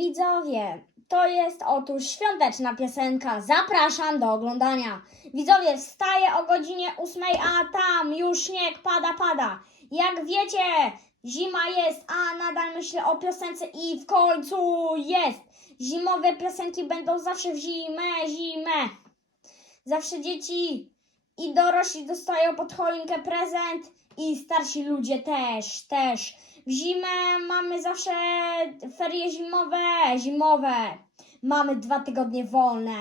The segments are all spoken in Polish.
widzowie, to jest otóż świąteczna piosenka. Zapraszam do oglądania. Widzowie, wstaję o godzinie 8, a tam już śnieg pada, pada. Jak wiecie, zima jest, a nadal myślę o piosence i w końcu jest. Zimowe piosenki będą zawsze w zimę, zimę. Zawsze dzieci i dorośli dostają pod choinkę prezent i starsi ludzie też, też. W zimę mamy zawsze ferie zimowe, zimowe. Mamy dwa tygodnie wolne.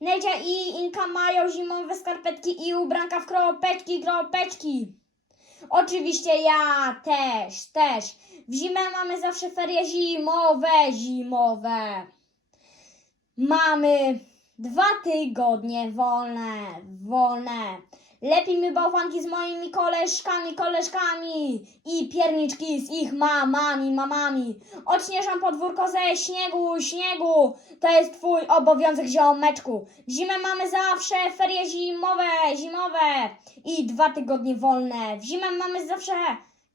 Necia i Inka mają zimowe skarpetki i ubranka w kropeczki, kropeczki. Oczywiście ja też, też. W zimę mamy zawsze ferie zimowe, zimowe. Mamy dwa tygodnie wolne, wolne. Lepiej mi bałwanki z moimi koleżkami, koleżkami i pierniczki z ich mamami, mamami. Odśnieżam podwórko ze śniegu, śniegu. To jest twój obowiązek, ziomeczku. Zimę mamy zawsze ferie zimowe, zimowe i dwa tygodnie wolne. W zimę mamy zawsze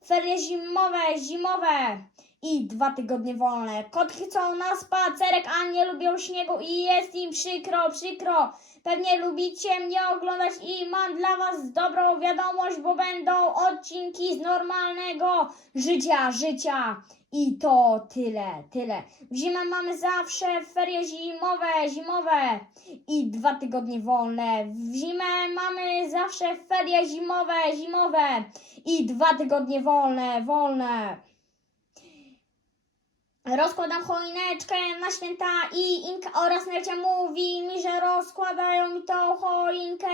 ferie zimowe, zimowe i dwa tygodnie wolne. Kotki chcą na spacerek, a nie lubią śniegu i jest im przykro, przykro. Pewnie lubicie mnie oglądać i mam dla was dobrą wiadomość, bo będą odcinki z normalnego życia, życia. I to tyle, tyle. W zimę mamy zawsze ferie zimowe, zimowe i dwa tygodnie wolne. W zimę mamy zawsze ferie zimowe, zimowe i dwa tygodnie wolne, wolne. Rozkładam choineczkę na święta i Inka oraz Necia mówi mi, że rozkładają mi tą choinkę.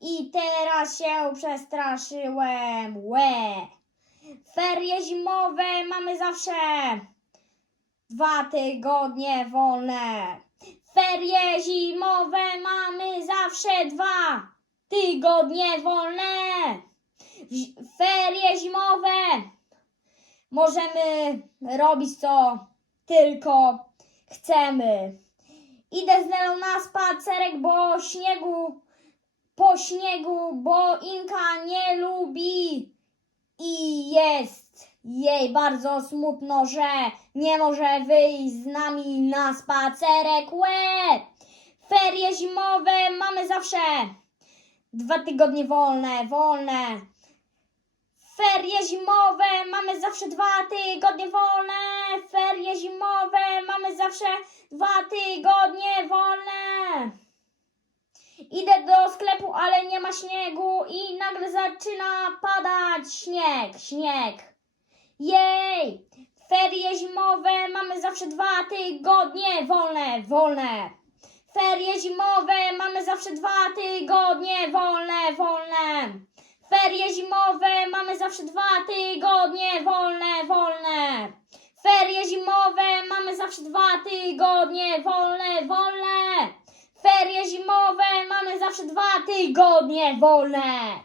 I teraz się przestraszyłem. Łe. Ferie zimowe mamy zawsze dwa tygodnie wolne. Ferie zimowe mamy zawsze dwa tygodnie wolne. Ferie zimowe możemy robić co tylko chcemy. Idę z Nelą na spacerek, bo śniegu, po śniegu, bo Inka nie lubi i jest jej bardzo smutno, że nie może wyjść z nami na spacerek. Łe! Ferie zimowe mamy zawsze dwa tygodnie wolne, wolne. Ferie zimowe mamy zawsze dwa tygodnie wolne. Ferie zimowe mamy zawsze dwa tygodnie wolne. Idę do sklepu, ale nie ma śniegu i nagle zaczyna padać śnieg, śnieg. Jej! Ferie zimowe mamy zawsze dwa tygodnie wolne, wolne. Ferie zimowe mamy zawsze dwa tygodnie wolne, wolne. Ferie zimowe mamy zawsze dwa tygodnie wolne, wolne. Ferie zimowe mamy zawsze dwa tygodnie wolne, wolne. Ferie zimowe mamy zawsze dwa tygodnie wolne.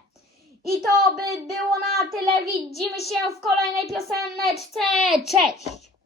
I to by było na tyle. Widzimy się w kolejnej pioseneczce. Cześć!